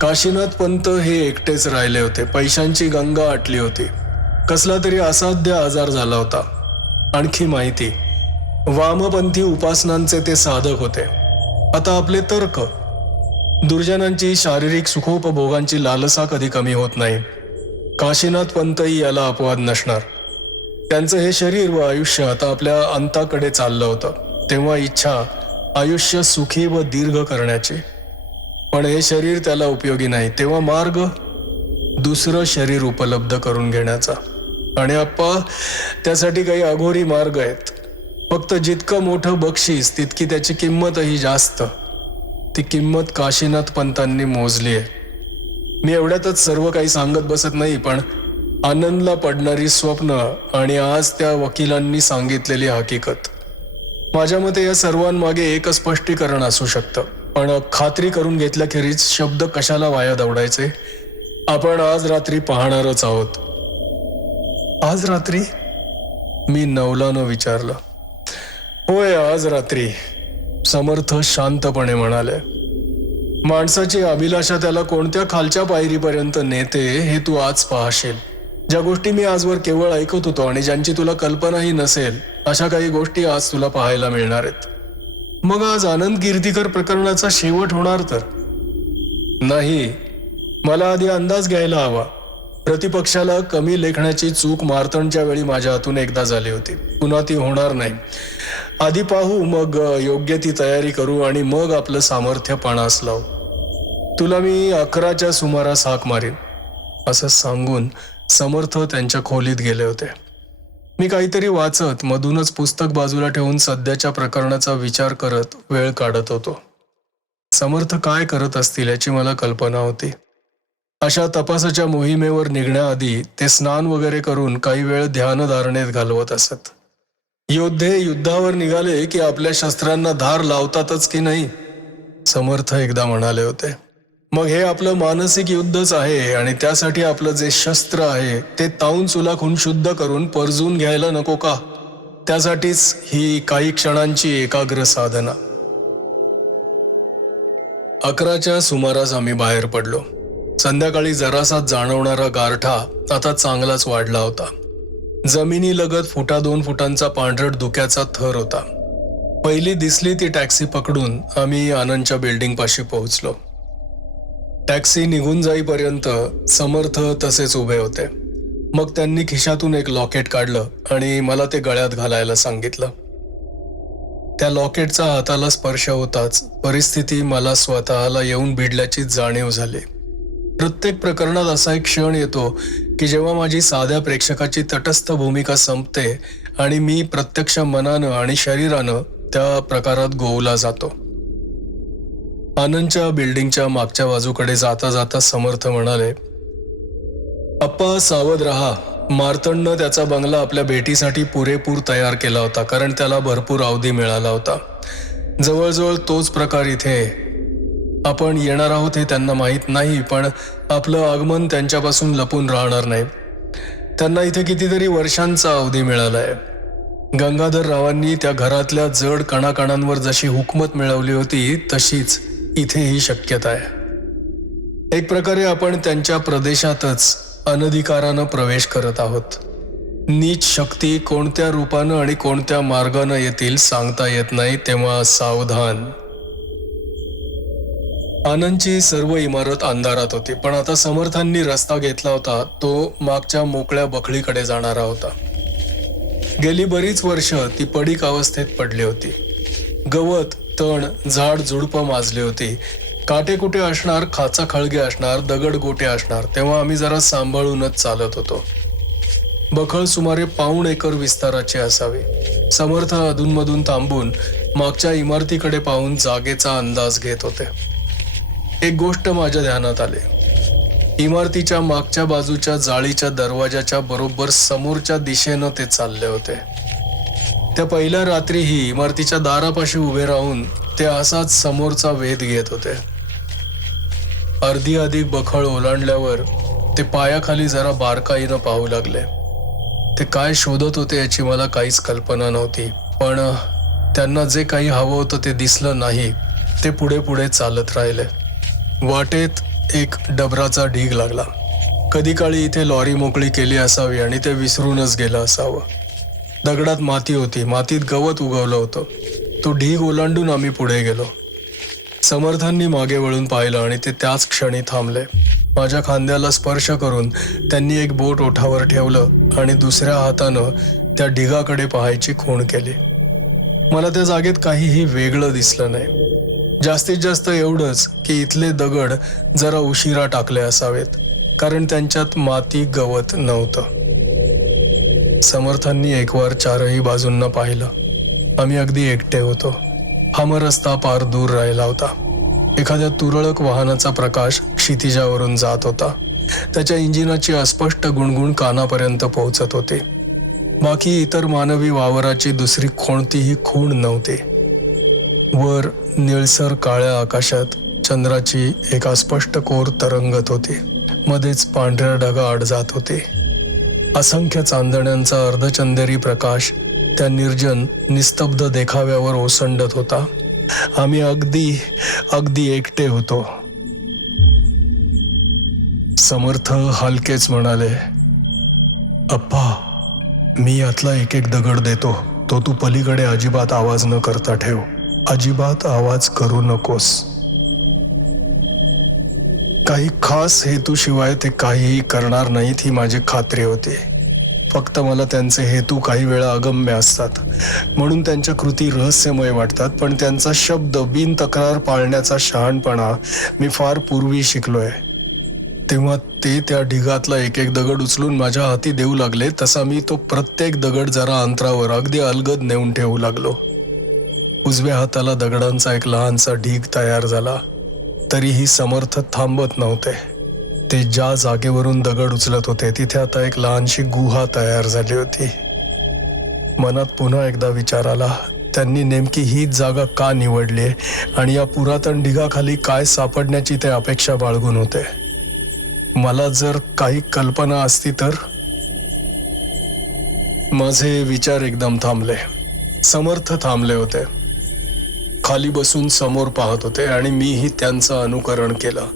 काशीनाथ पंत हे एकटेच राहिले होते. पैशांची गंगा आटली होती. कसला तरी असाध्य आजार झाला होता. आणखी माहिती, वामपंथी उपासनांचे ते साधक होते. आता आपले तर्क, दुर्जनांची शारीरिक सुखोपभोगांची लालसा कधी कमी होत नाही. काशीनाथ पंतही याला अपवाद नसणार. त्यांचं हे शरीर व आयुष्य आता आपल्या अंताकडे चाललं होतं. तेव्हा इच्छा आयुष्य सुखी व दीर्घ करण्याची, पण हे शरीर त्याला उपयोगी नाही. तेव्हा मार्ग दुसरं शरीर उपलब्ध करून घेण्याचा. आणि आप्पा, त्यासाठी काही अघोरी मार्ग आहेत. फक्त जितकं मोठं बक्षीस तितकी त्याची किंमतही जास्त. ती किंमत काशीनाथ पंतांनी मोजली आहे. मी एवढ्यातच सर्व काही सांगत बसत नाही, पण आनंदला पडणारी स्वप्न आणि आज त्या वकिलांनी सांगितलेली हकीकत, माझ्या मते या सर्वांमागे एक स्पष्टीकरण असू शकतं. पण खात्री करून घेतल्याखेरीज शब्द कशाला वाया दवडायचे? आपण आज रात्री पाहणारच आहोत. आज रात्री? मी नवलानं विचारलं. होय, आज रात्री, समर्थ शांतपणे म्हणाले. माणसाची अभिलाषा त्याला कोणत्या खालच्या पायरीपर्यंत नेते हे तू आज पाहशील. ज्या गोष्टी मी आजवर केवळ ऐकत होतो आणि ज्यांची तुला कल्पनाही नसेल, अशा काही गोष्टी आज तुला पाहायला मिळणार आहेत. मग आज आनंद कीर्तीकर प्रकरणाचा शेवट होणार तर नाही. मला आधी अंदाज घ्यायला हवा. प्रतिपक्षाला कमी लेखण्याची चूक मार्तंडच्या वेळी माझ्या हातून एकदा झाली होती. पुन्हा ती होणार नाही. आधी पाहू, मग योग्य ती तयारी करू आणि मग आपलं सामर्थ्य पणास लावू. तुला मी 11च्या सुमारास हाक मारीन, असं सांगून समर्थ त्यांच्या खोलीत गेले होते. मी काहीतरी वाचत, मधूनच पुस्तक बाजूला ठेवून सध्याच्या प्रकरणाचा विचार करत वेळ काढत होतो. समर्थ काय करत असतील याची मला कल्पना होती. अशा तपासाच्या मोहिमेवर निघण्याआधी ते स्नान वगैरे करून काही वेळ ध्यानधारणेत घालवत असत. योद्धे युद्धावर निघाले की आपल्या शस्त्रांना धार लावतातच की नाही, समर्थ एकदा म्हणाले होते. मग हे आपलं मानसिक युद्धच आहे आणि त्यासाठी आपलं जे शस्त्र आहे ते ताऊन सुलाखून शुद्ध करून परजून घ्यायला नको का? त्यासाठीच ही काही क्षणांची एकाग्र साधना. 11च्या सुमारास आम्ही बाहेर पडलो. संध्याकाळी जरासा जाणवणारा गारठा आता चांगलाच वाढला होता. जमिनीलगत 1-2 फुटांचा पांढरट धुक्याचा थर होता. पहिली दिसली ती टॅक्सी पकडून आम्ही आनंदच्या बिल्डिंगपाशी पोहोचलो. टॅक्सी निघून जाईपर्यंत समर्थ तसेच उभे होते. मग त्यांनी खिशातून एक लॉकेट काढलं आणि मला ते गळ्यात घालायला सांगितलं. त्या लॉकेटचा हाताला स्पर्श होताच परिस्थिती मला स्वतःला येऊन भिडल्याची जाणीव झाली. प्रत्येक प्रकरणात असा एक क्षण येतो की जेव्हा माझी साध्या प्रेक्षकाची तटस्थ भूमिका संपते आणि मी प्रत्यक्ष मनानं आणि शरीरानं त्या प्रकारात गोवला जातो. आनंदच्या बिल्डिंगच्या मागच्या बाजूकडे जाता जाता समर्थ म्हणाले, अप्पा सावध रहा. मार्तंडनं त्याचा बंगला आपल्या भेटीसाठी पुरेपूर तयार केला होता, कारण त्याला भरपूर अवधी मिळाला होता. जवळजवळ तोच प्रकार इथे. आपण येणार आहोत हे त्यांना माहीत नाही, पण आपलं आगमन त्यांच्यापासून लपून राहणार नाही. त्यांना इथे कितीतरी वर्षांचा अवधी मिळालाय. गंगाधर रावांनी त्या घरातल्या जड कणाकणांवर जशी हुकमत मिळवली होती तशीच इथेही शक्यता आहे. एक प्रकारे आपण त्यांच्या प्रदेशातच अनधिकारानं प्रवेश करत आहोत. नीच शक्ती कोणत्या रूपानं आणि कोणत्या मार्गानं येतील सांगता येत नाही, तेव्हा सावधान. आनंदची सर्व इमारत अंधारात होती, पण आता समर्थांनी रस्ता घेतला होता तो मागच्या मोकळ्या बखळीकडे जाणारा होता. गेली बरीच वर्ष ती पडीक अवस्थेत पडली होती. गवत, तण, झाड झुडपं माजली होती. काटे कुठे असणार, खाचा खळगे असणार, दगड गोटे असणार. तेव्हा आम्ही जरा सांभाळूनच चालत होतो. बखळ सुमारे 1.25 एकर विस्ताराची असावी. समर्थ अधूनमधून थांबून मागच्या इमारतीकडे पाहून जागेचा अंदाज घेत होते. एक गोष्ट माझ्या ध्यानात आली. इमारतीच्या मागच्या बाजूच्या जाळीच्या दरवाजाच्या बरोबर समोरच्या दिशेनं ते चालले होते. त्या पहिल्या रात्रीही इमारतीच्या दारापाशी उभे राहून ते असाच समोरचा वेध घेत होते. अर्धी अधिक बखळ ओलांडल्यावर ते पायाखाली जरा बारकाईनं पाहू लागले. ते काय शोधत होते याची मला काहीच कल्पना नव्हती, पण त्यांना जे काही हवं होतं ते दिसलं नाही. ते पुढे पुढे चालत राहिले. वाटेत एक डबराचा ढीग लागला. कधी काळी इथे लॉरी मोकळी केली असावी आणि ते विसरूनच गेलं असावं. दगडात माती होती, मातीत गवत उगवलं होतं. तो ढीग ओलांडून आम्ही पुढे गेलो. समर्थांनी मागे वळून पाहिलं आणि ते त्याच क्षणी थांबले. माझ्या खांद्याला स्पर्श करून त्यांनी एक बोट ओठावर ठेवलं आणि दुसऱ्या हातानं त्या ढिगाकडे पाहायची खूण केली. मला त्या जागेत काहीही वेगळं दिसलं नाही. जास्तीत जास्त एवढंच की इथले दगड जरा उशिरा टाकले असावेत, कारण त्यांच्यात माती गवत नव्हतं. समर्थांनी एकवार चारही बाजूंना पाहिलं. आम्ही अगदी एकटे होतो. हमरस्ता पार दूर राहिला होता. एखाद्या तुरळक वाहनाचा प्रकाश क्षितिजावरून जात होता. त्याच्या इंजिनाची अस्पष्ट गुणगुण कानापर्यंत पोहोचत होते. बाकी इतर मानवी वावराची दुसरी कोणतीही खूण नव्हती. वर निळसर काळ्या आकाशात चंद्राची एक अस्पष्ट कोर तरंगत होती. मध्येच पांढऱ्या ढगा आड जात होते. असंख्य चांदण्यांचा अर्धचंदेरी प्रकाश त्या निर्जन निस्तब्ध देखाव्यावर ओसंडत होता. आम्ही अगदी एकटे होतो. समर्थ हलकेच म्हणाले, अप्पा, मी यातला एक एक दगड देतो. तो तू पलीकडे अजिबात आवाज न करता ठेव. अजिबात आवाज करू नकोस. काही खास हेतूशिवाय ते काहीही करणार नाहीत ही माझी खात्री होती. फक्त मला त्यांचे हेतू काही वेळा अगम्य असतात, म्हणून त्यांच्या कृती रहस्यमय वाटतात. पण त्यांचा शब्द बिन तक्रार पाळण्याचा शहाणपणा मी फार पूर्वी शिकलोय. तेव्हा ते त्या ढिगातला एक एक दगड उचलून माझ्या हाती देऊ लागले, तसा मी तो प्रत्येक दगड जरा अंतरावर अगदी अलगद नेऊन ठेवू लागलो. उजव्या हाताला दगडांचा एक लहानसा ढीग तयार झाला. तरीही समर्थ थांबत नव्हते. ते ज्या जागेवरून दगड उचलत होते तिथे आता एक लहानशी गुहा तयार झाली होती. मनात पुन्हा एकदा विचार आला, त्यांनी नेमकी हीच जागा का निवडली आणि या पुरातन ढिगाखाली काय सापडण्याची ते अपेक्षा बाळगून होते. मला जर काही कल्पना असती तर. माझे विचार एकदम थांबले. समर्थ थांबले होते. खाली बसून समोर पाहत होते आणि मीही त्यांचं अनुकरण केलं.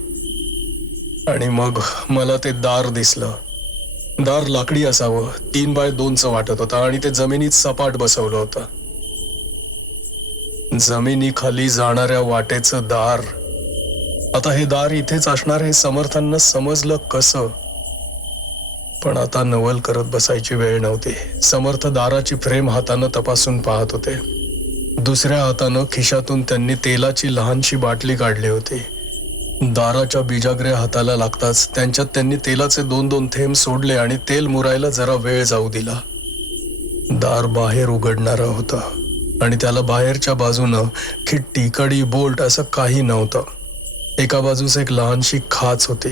आणि मग मला ते दार दिसलं. दार लाकडी असावं, 3x2चं वाटत होतं आणि ते जमिनीत सपाट बसवलं होतं. जमिनीखाली जाणाऱ्या वाटेचं दार. आता हे दार इथेच असणार हे समर्थांना समजलं कसं? पण आता नवल करत बसायची वेळ नव्हती. समर्थ दाराची फ्रेम हातानं तपासून पाहत होते. दुसऱ्या हातानं खिशातून त्यांनी तेलाची लहानशी बाटली काढली होती. दाराच्या बिजाग्रे हाताला लागताच त्यांच्यात त्यांनी तेलाचे 2-2 थेंब सोडले आणि तेल मुरायला जरा वेळ जाऊ दिला. दार बाहेर उघडणारं होतं आणि त्याला बाहेरच्या बाजूनं खिट्टी, कडी, बोल्ट असं काही नव्हतं. एका बाजूस एक लहानशी खाच होती.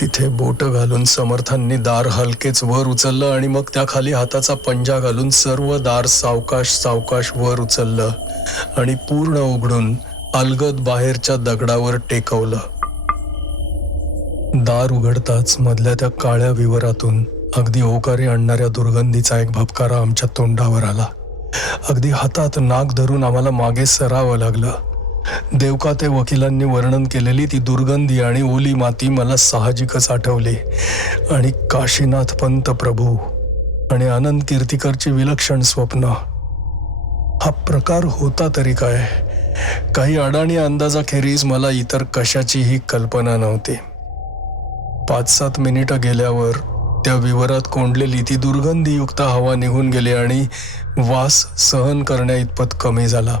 तिथे बोट घालून समर्थांनी दार हलकेच वर उचललं आणि मग त्याखाली हाताचा पंजा घालून सर्व दार सावकाश वर उचललं आणि पूर्ण उघडून अलगद बाहेरच्या दगडावर टेकवलं. दार उघडताच मधल्या त्या काळ्या विवरातून अगदी ओकारी आणणाऱ्या दुर्गंधीचा एक भपकारा आमच्या तोंडावर आला. अगदी हातात नाक धरून आम्हाला मागे सरावं लागलं. देवकाते वकिलांनी वर्णन केलेली ती दुर्गंधी आणि ओली माती मला साहजिकच आठवली. आणि काशीनाथ पंत प्रभू आणि आनंद कीर्तिकरची विलक्षण स्वप्न. हा प्रकार होता तरी काय? काही अडाणी अंदाजाखेरीज मला इतर कशाचीही कल्पना नव्हती. 5-7 मिनिटं गेल्यावर त्या विवरात कोंडलेली ती दुर्गंधीयुक्त हवा निघून गेली आणि वास सहन करण्या इतपत कमी झाला.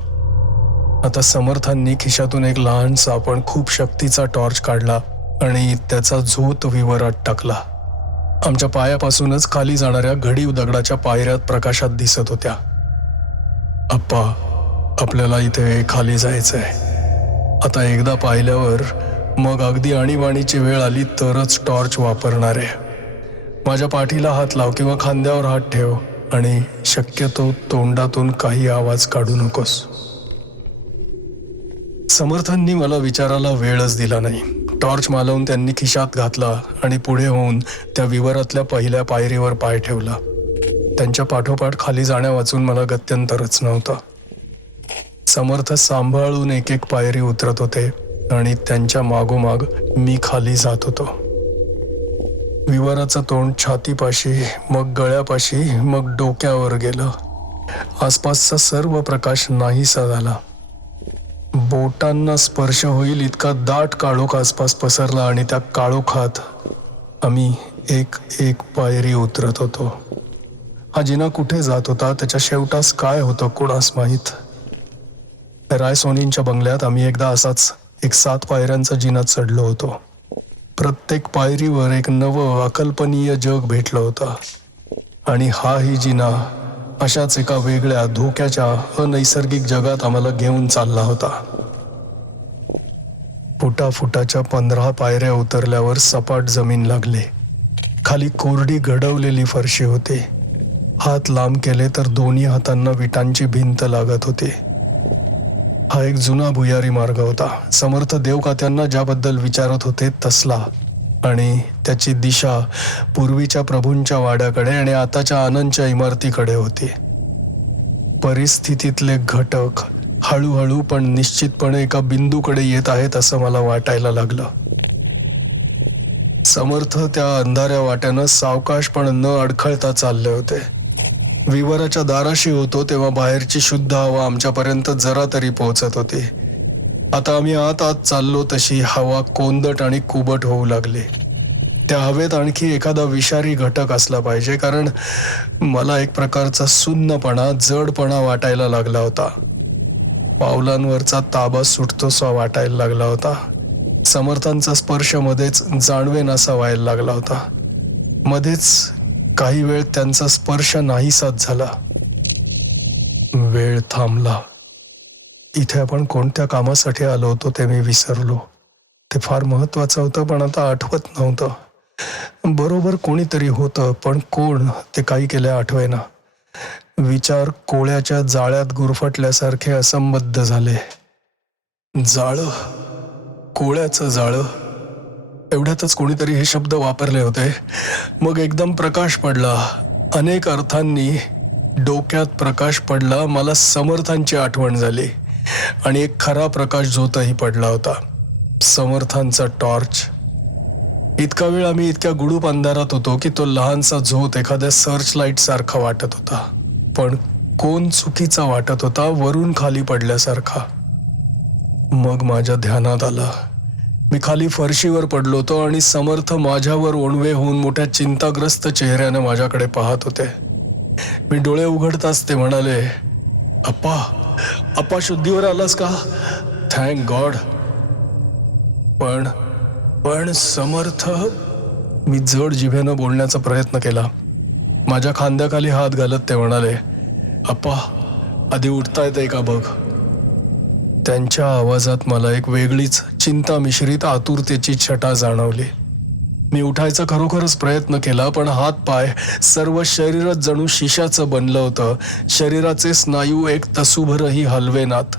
आता समर्थांनी खिशातून एक लहानसा पण खूप शक्तीचा टॉर्च काढला आणि त्याचा झोत विवरात टाकला. आमच्या पायापासूनच खाली जाणाऱ्या घडीव दगडाच्या पायऱ्यात प्रकाशात दिसत होत्या. अप्पा, आपल्याला इथे खाली जायचंय. आता एकदा पाहिल्यावर मग अगदी आणीबाणीची वेळ आली तरच टॉर्च वापरणार आहे. माझ्या पाठीला हात लाव किंवा खांद्यावर हात ठेव आणि शक्यतो तोंडातून काही आवाज काढू नकोस. समर्थांनी मला विचारायला वेळच दिला नाही. टॉर्च मालवून त्यांनी खिशात घातला आणि पुढे होऊन त्या विवरातल्या पहिल्या पायरीवर पाय ठेवला. त्यांच्या पाठोपाठ खाली जाण्या वाचून मला गत्यंतरच नव्हतं. समर्थ सांभाळून एक एक पायरी उतरत होते आणि त्यांच्या मागोमाग मी खाली जात होतो. विवराचं तोंड छातीपाशी, मग गळ्यापाशी, मग डोक्यावर गेलं. आसपासचा सर्व प्रकाश नाहीसा झाला. बोटांना स्पर्श होईल इतका दाट काळोख आसपास पसरला आणि त्या काळोखात आम्ही एक एक पायरी उतरत होतो. हा जिना कुठे जात होता, त्याच्या शेवटास काय होतं कोणास माहीत. रायसोनींच्या बंगल्यात आम्ही एकदा असाच एक 7 पायऱ्यांचा जिना चढलो होतो. प्रत्येक पायरीवर एक नवं अकल्पनीय जग भेटलं होतं आणि हाही जिना अशाच एका वेगळ्या धोक्याच्या अनैसर्गिक जगात आम्हाला घेऊन चालला होता. फुटाफुटाच्या 15 पायऱ्या उतरल्यावर सपाट जमीन लागली. खाली कोरडी घडवलेली फरशी होती. हात लांब केले तर दोन्ही हातांना विटांची भिंत लागत होती. हा एक जुना भुयारी मार्ग होता. समर्थ देवकात्यांना ज्याबद्दल विचारत होते तसला, आणि त्याची दिशा पूर्वीच्या प्रभूंच्या वाड्याकडे आणि आताच्या आनंदच्या इमारतीकडे होती. परिस्थितीतले घटक हळूहळू पण निश्चितपणे एका बिंदूकडे येत आहेत असं मला वाटायला लागलं. समर्थ त्या अंधाऱ्या वाट्यानं सावकाश पण न अडखळता चालले होते. विवराच्या दाराशी होतो तेव्हा बाहेरची शुद्ध हवा आमच्यापर्यंत जरा तरी पोहोचत होती. आता आम्ही आत चाललो तशी हवा कोंदट आणि कुबट होऊ लागली. त्या हवेत आणखी एखादा विषारी घटक असला पाहिजे, कारण मला एक प्रकारचा सुन्नपणा, जडपणा वाटायला लागला होता. पावलांवरचा ताबा सुटतोसा वाटायला लागला होता. समर्थांचा स्पर्श मध्येच जाणवेनासा व्हायला लागला होता. मध्येच काही वेळ त्यांचा स्पर्श नाहीसाच झाला. वेळ थांबला. इथे आपण कोणत्या कामासाठी आलो होतो ते मी विसरलो. ते फार महत्वाचं होतं पण आता आठवत नव्हतं. बरोबर कोणीतरी होतं पण कोण ते काही केल्या आठवेना. विचार कोळ्याच्या जाळ्यात गुरफटल्यासारखे असंबद्ध झाले. जाळं, कोळ्याचं जाळं, एवढ्यातच कोणीतरी हे शब्द वापरले होते. मग एकदम प्रकाश पडला. अनेक अर्थांनी डोक्यात प्रकाश पडला. मला समर्थांची आठवण झाली आणि एक खरा प्रकाश झोतही पडला होता. समर्थांचा टॉर्च. इतका वेळ आम्ही इतक्या गुडूप अंधारात होतो की तो लहानसा झोत एखाद्या सर्च लाईट सारखा वाटत होता, पण कोण चुकीचा वाटत होता, वरून खाली पडल्यासारखा. मग माझ्या ध्यानात आलं. मी खाली फरशीवर पडलो होतो आणि समर्थ माझ्यावर ओणवे होऊन मोठ्या चिंताग्रस्त चेहऱ्याने माझ्याकडे पाहत होते. मी डोळे उघडताच ते म्हणाले, अप्पा, अप्पा शुद्धीवर आलास का? Thank God. पण समर्थ, मी जड जिभेनं बोलण्याचा प्रयत्न केला. माझ्या खांद्याखाली हात घालत ते म्हणाले, अप्पा, आधी उठता येतंय का बघ. त्यांच्या आवाजात मला एक वेगळीच चिंता मिश्रित आतुरतेची छटा जाणवली. मी उठायचा खरोखरच प्रयत्न केला, पण हात पाय, सर्व शरीरच जणू शिशाचं बनलं होतं. शरीराचे स्नायू एक तसूभरही हलवेनात.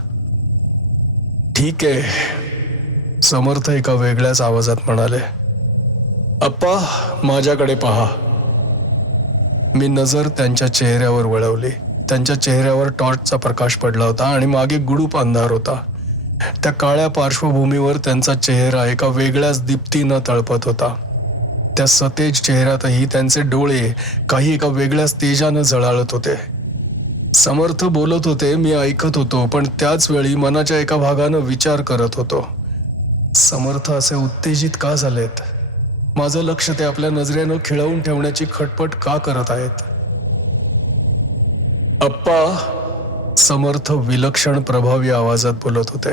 ठीक आहे, समर्थ एका वेगळ्याच आवाजात म्हणाले. अप्पा, माझ्याकडे पहा. मी नजर त्यांच्या चेहऱ्यावर वळवली. त्यांच्या चेहऱ्यावर टॉर्चचा प्रकाश पडला होता आणि मागे गुडूप अंधार होता. त्या काळ्या पार्श्वभूमीवर त्यांचा चेहरा एका वेगळ्याच दीप्तीनं तळपत होता. त्या सतेज चेहऱ्यातही त्यांचे डोळे काही एका वेगळ्याच तेजानं झळाळत होते. समर्थ बोलत होते, मी ऐकत होतो, पण त्याच वेळी मनाच्या एका भागानं विचार करत होतो. समर्थ असे उत्तेजित का झालेत? माझं लक्ष ते आपल्या नजरेनं खिळवून ठेवण्याची खटपट का करत आहेत? अप्पा, समर्थ विलक्षण प्रभावी आवाजात बोलत होते.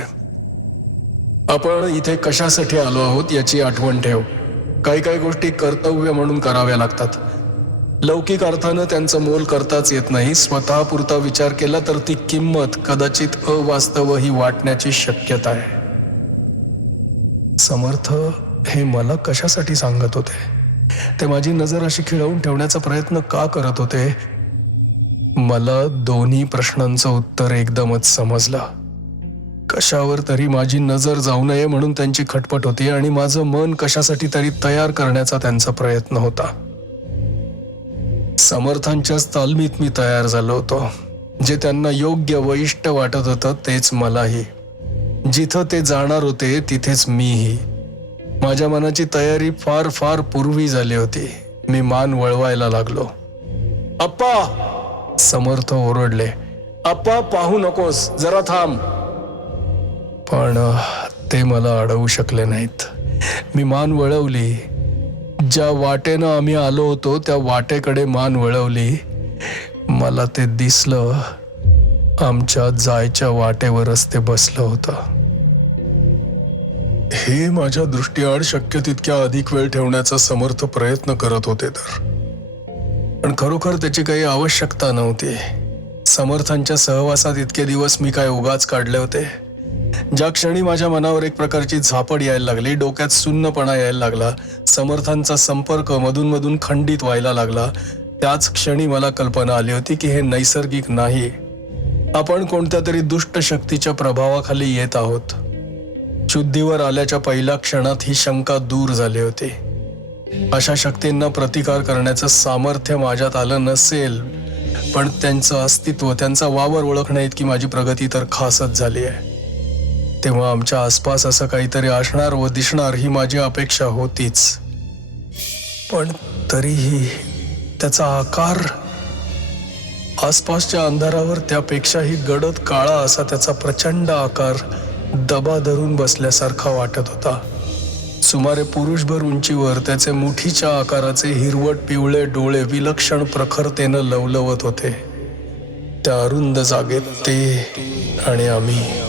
आपण इथे कशासाठी आलो आहोत याची आठवण ठेव. काही गोष्टी कर्तव्य म्हणून कराव्या लागतात. लौकिक अर्थानं त्यांचं मोल करताच येत नाही. स्वतःपुरता विचार केला तर ती किंमत कदाचित अवास्तवही वाटण्याची शक्यता आहे. समर्थ हे मला कशासाठी सांगत होते? ते माझी नजर अशी खिळवून ठेवण्याचा प्रयत्न का करत होते? मला दोन्ही प्रश्नांचं उत्तर एकदमच समजलं. कशावर तरी माझी नजर जाऊ नये म्हणून त्यांची खटपट होती आणि माझं मन कशासाठी तरी तयार करण्याचा त्यांचा प्रयत्न होता. समर्थांच्याच तालमीत मी तयार झालो होतो. जे त्यांना योग्य व इष्ट वाटत होतं तेच मलाही. जिथं ते जाणार होते तिथेच मीही. माझ्या मनाची तयारी फार फार पूर्वी झाली होती. मी मान वळवायला लागलो. अप्पा, समर्थ ओरडले. अप्पा, पाहू नकोस, जरा थांब. पण ते मला अडवू शकले नाहीत. मी मान वळवली. ज्या वाटेनं आम्ही आलो होतो त्या वाटेकडे मान वळवली. मला ते दिसलं, आमच्या जायच्या वाटेवरच ते बसलं होतं. हे माझ्या दृष्टीआड शक्य तितक्या अधिक वेळ ठेवण्याचा समर्थ प्रयत्न करत होते तर, पण खरोखर त्याची काही आवश्यकता नव्हती. समर्थांच्या सहवासात इतके दिवस मी काय उगाच काढले होते. ज्या क्षणी माझ्या मनावर एक प्रकारची झापड यायला लागली, डोक्यात सुन्नपणा यायला लागला, समर्थांचा संपर्क मधून मधून खंडित व्हायला लागला, त्याच क्षणी मला कल्पना आली होती की हे नैसर्गिक नाही. आपण कोणत्या तरी दुष्ट शक्तीच्या प्रभावाखाली येत आहोत. शुद्धीवर आल्याच्या पहिल्या क्षणात ही शंका दूर झाली होती. अशा शक्तींना प्रतिकार करण्याचं सामर्थ्य माझ्यात आलं नसेल, पण त्यांचं अस्तित्व, त्यांचा वावर ओळखण्याइतकी माझी प्रगती तर खासच झाली आहे. तेव्हा आमच्या आसपास असं काहीतरी असणार व दिसणार ही माझी अपेक्षा होतीच. पण तरीही त्याचा आकार, आसपासच्या अंधारावर त्यापेक्षाही गडद काळा असा त्याचा प्रचंड आकार दबा धरून बसल्यासारखा वाटत होता. सुमारे पुरुषभर उंचीवर त्याचे मुठीच्या आकाराचे हिरवट पिवळे डोळे विलक्षण प्रखरतेनं लवलवत होते. त्या अरुंद जागेत ते आणि आम्ही